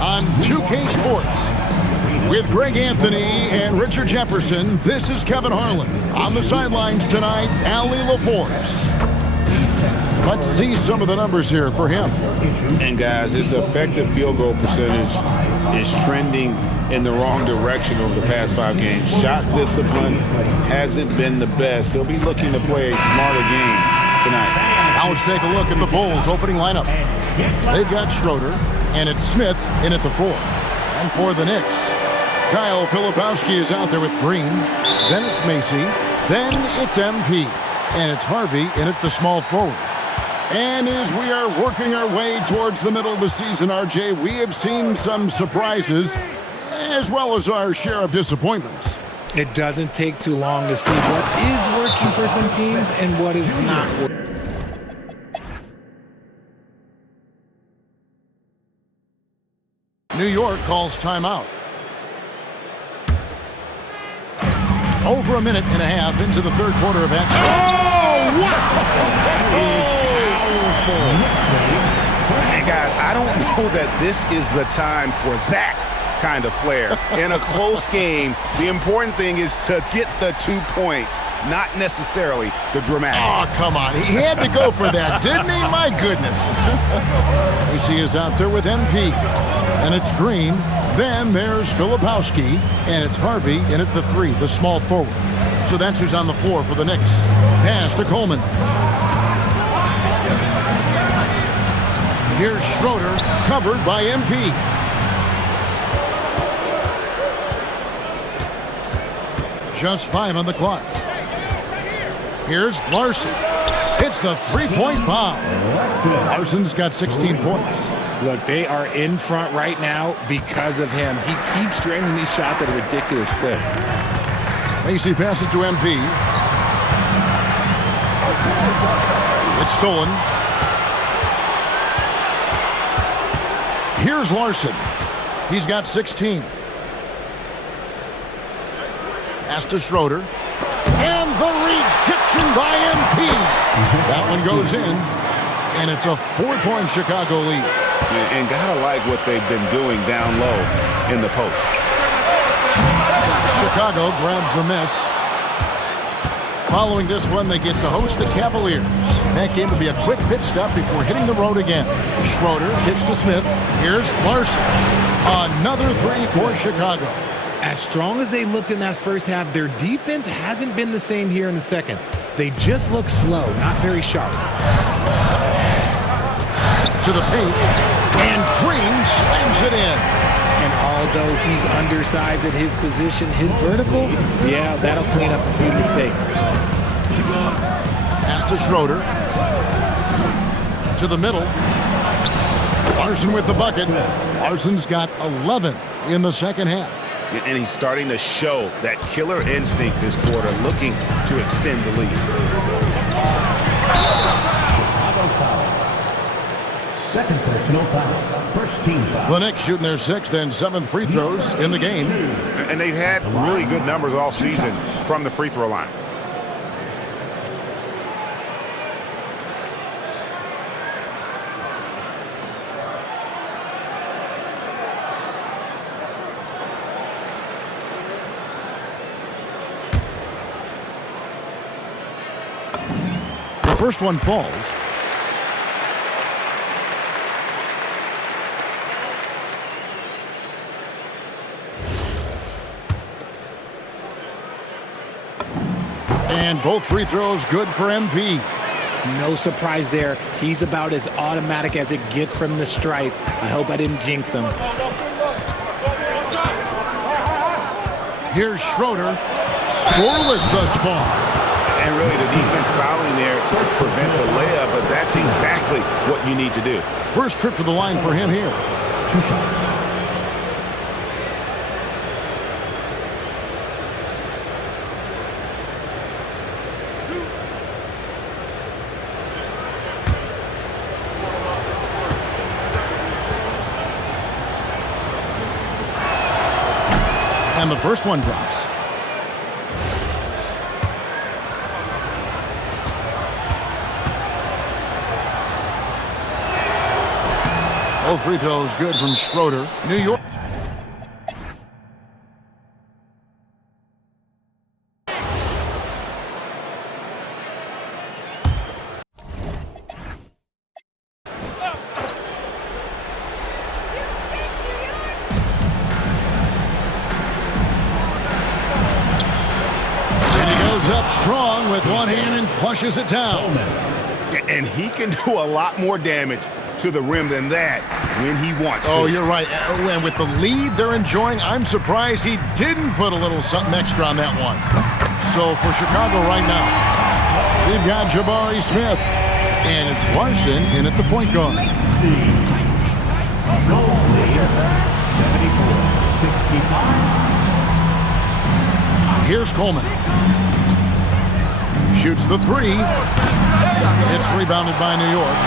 on 2K Sports. With Greg Anthony and Richard Jefferson, this is Kevin Harlan. On the sidelines tonight, Allie LaForce. Let's see some of the numbers here for him. And guys, his effective field goal percentage is trending in the wrong direction over the past 5 games. Shot discipline hasn't been the best. He'll be looking to play a smarter game tonight. Now let's take a look at the Bulls opening lineup. They've got Schroeder, and it's Smith in at the 4. And for the Knicks, Kyle Filipowski is out there with Green. Then it's Macy. Then it's MP. And it's Harvey in at the small forward. And as we are working our way towards the middle of the season, RJ, we have seen some surprises as well as our share of disappointments. It doesn't take too long to see what is working for some teams and what is not working. New York calls timeout. Over a minute and a half into the third quarter of action. Oh, wow! And guys, I don't know that this is the time for that kind of flair. In a close game, the important thing is to get the 2 points, not necessarily the dramatics. Oh, come on. He had to go for that, didn't he? My goodness. AC is out there with MP. And it's Green. Then there's Filipowski. And it's Harvey in at the 3, the small forward. So that's who's on the floor for the Knicks. Pass to Coleman. Here's Schroeder, covered by MP. Just 5 on the clock. Here's Larson. It's the 3-point bomb. Larson's got 16 points. Look, they are in front right now because of him. He keeps draining these shots at a ridiculous clip. Macy passes to MP. It's stolen. Here's Larson. He's got 16. Pass to Schroeder. And the rejection by MP. That one goes in. And it's a 4-point Chicago lead. And gotta like what they've been doing down low in the post. Chicago grabs the miss. Following this one, they get to host the Cavaliers. That game will be a quick pit stop before hitting the road again. Schroeder kicks to Smith. Here's Larson. Another 3 for Chicago. As strong as they looked in that first half, their defense hasn't been the same here in the second. They just look slow, not very sharp. To the paint, and Green slams it in. And although he's undersized at his position, his vertical, yeah, that'll clean up a few mistakes. Pass to Schroeder. To the middle. Larson with the bucket. Larson's got 11 in the second half. And he's starting to show that killer instinct this quarter, looking to extend the lead. Chicago foul. Second personal foul. First team foul. The Knicks shooting their 6th and 7th free throws in the game. And they've had really good numbers all season from the free throw line. The first one falls. And both free throws good for MP. No surprise there. He's about as automatic as it gets from the stripe. I hope I didn't jinx him. Here's Schroeder. Scoreless thus far. And really the defense fouling there to prevent the layup, but that's exactly what you need to do. First trip to the line for him here. 2 shots. And the first one drops. Both free throws good from Schroeder. New York. Up strong with one hand and flushes it down. And he can do a lot more damage to the rim than that when he wants to. Oh, you're right. And with the lead they're enjoying, I'm surprised he didn't put a little something extra on that one. So for Chicago right now, we've got Jabari Smith. And it's Larson in at the point guard. Goals lead, 74-65. Here's Coleman. Shoots the three. It's rebounded by New York.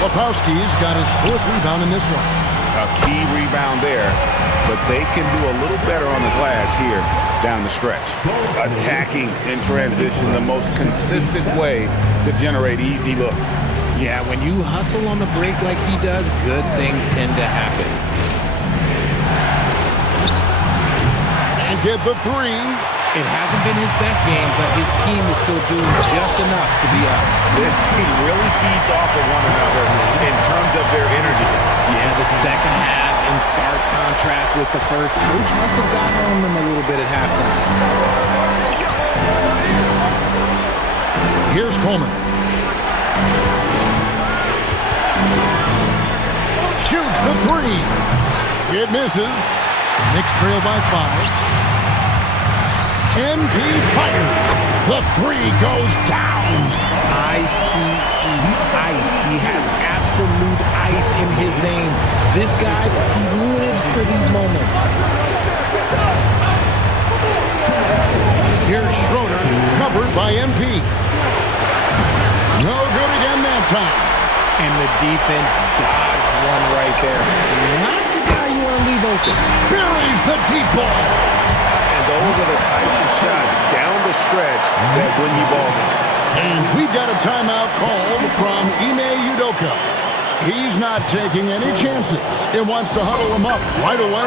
Lepowski's got his 4th rebound in this one. A key rebound there, but they can do a little better on the glass here down the stretch. Attacking in transition, the most consistent way to generate easy looks. Yeah, when you hustle on the break like he does, good things tend to happen. And get the three. It hasn't been his best game, but his team is still doing just enough to be up. This team really feeds off of one another in terms of their energy. Yeah, the second half in stark contrast with the first. Coach must have gotten on them a little bit at halftime. Here's Coleman. Shoots the three. It misses. Knicks trail by 5. MP fired. The three goes down. I-C-E, ice. He has absolute ice in his veins. This guy, he lives for these moments. Here's Schroeder, covered by MP. No good again that time. And the defense dodged one right there. Not the guy you want to leave open. Buries the deep ball. Those are the types of shots down the stretch that win you ball games. And we've got a timeout called from Ime Udoka. He's not taking any chances. He wants to huddle him up right away.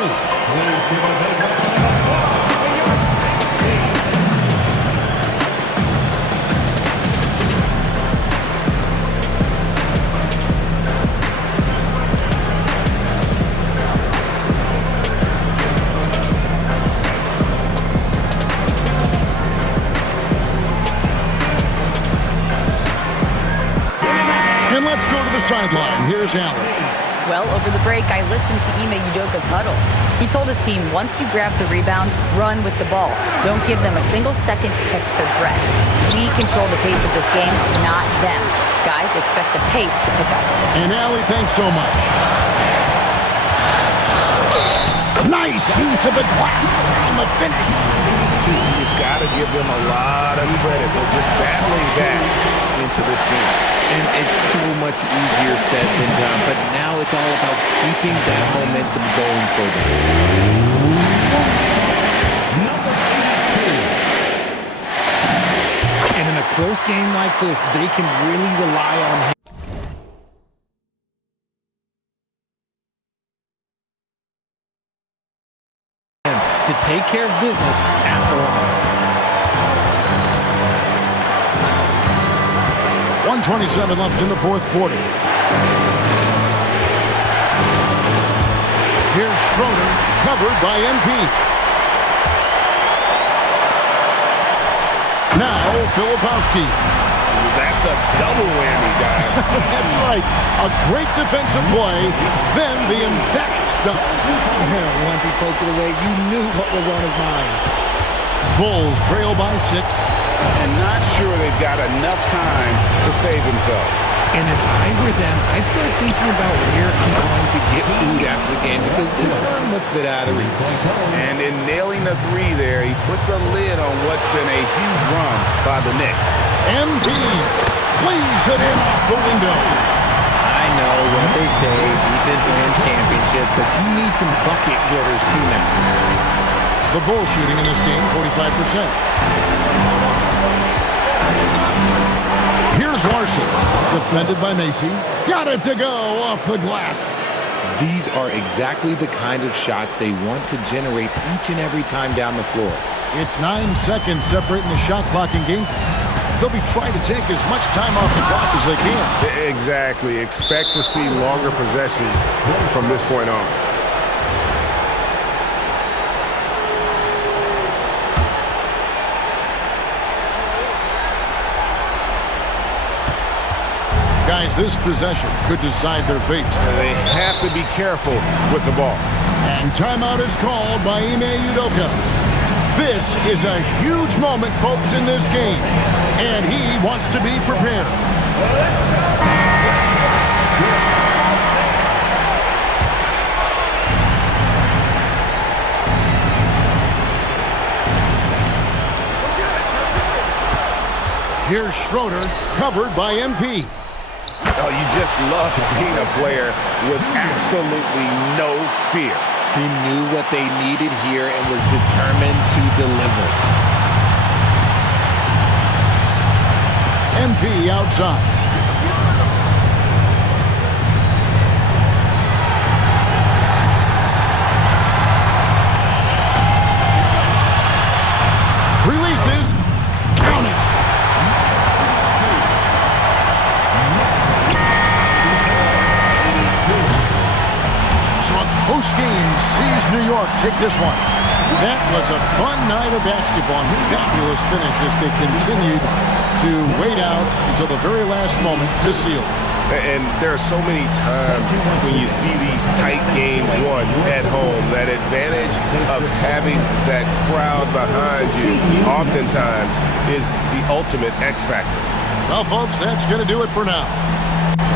Sideline. Here's Allen. Well, over the break, I listened to Ime Udoka's huddle. He told his team, once you grab the rebound, run with the ball. Don't give them a single second to catch their breath. We control the pace of this game, not them. Guys, expect the pace to pick up. And Allie, thanks so much. Nice use of the glass on the finish. You've got to give them a lot of credit for just battling back into this game. And it's so much easier said than done, but now it's all about keeping that momentum going for them. And in a close game like this, they can really rely on him to take care of business at the line. 1:27 left in the 4th quarter. Here's Schroeder, covered by MP. Now, Filipowski. That's a double whammy, guys. That's right. A great defensive play, then the emphatic stuff. Once he poked it away, you knew what was on his mind. Bulls trail by 6. And not sure they've got enough time to save themselves. And if I were them, I'd start thinking about where I'm going to get food after the game because this one looks a bit out of reach. And in nailing the three there, he puts a lid on what's been a huge run by the Knicks. MP leaves it in off the window. I know what they say, defense wins championships, but you need some bucket getters too now. The Bulls shooting in this game, 45%. Here's Larson, defended by Macy. Got it to go off the glass. These are exactly the kind of shots they want to generate each and every time down the floor. It's 9 seconds separating the shot clock and game clock. They'll be trying to take as much time off the clock as they can. Exactly. Expect to see longer possessions from this point on. Guys, this possession could decide their fate. They have to be careful with the ball. And timeout is called by Ime Udoka. This is a huge moment, folks, in this game. And he wants to be prepared. Here's Schroeder, covered by MP. Oh, you just love seeing a player with absolutely no fear. He knew what they needed here and was determined to deliver. MP outside. Releases. Count it. So a close game sees New York take this one. That was a fun night of basketball and fabulous finish as they continued to wait out until the very last moment to seal. And there are so many times when you see these tight games won at home, that advantage of having that crowd behind you oftentimes is the ultimate X factor. Well, folks, that's going to do it for now.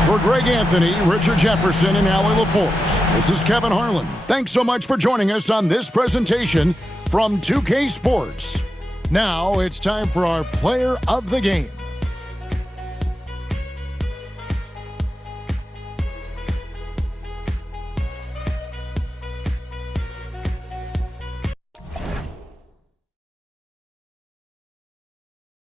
For Greg Anthony, Richard Jefferson, and Allie LaForce, this is Kevin Harlan. Thanks so much for joining us on this presentation from 2K Sports. Now it's time for our Player of the Game.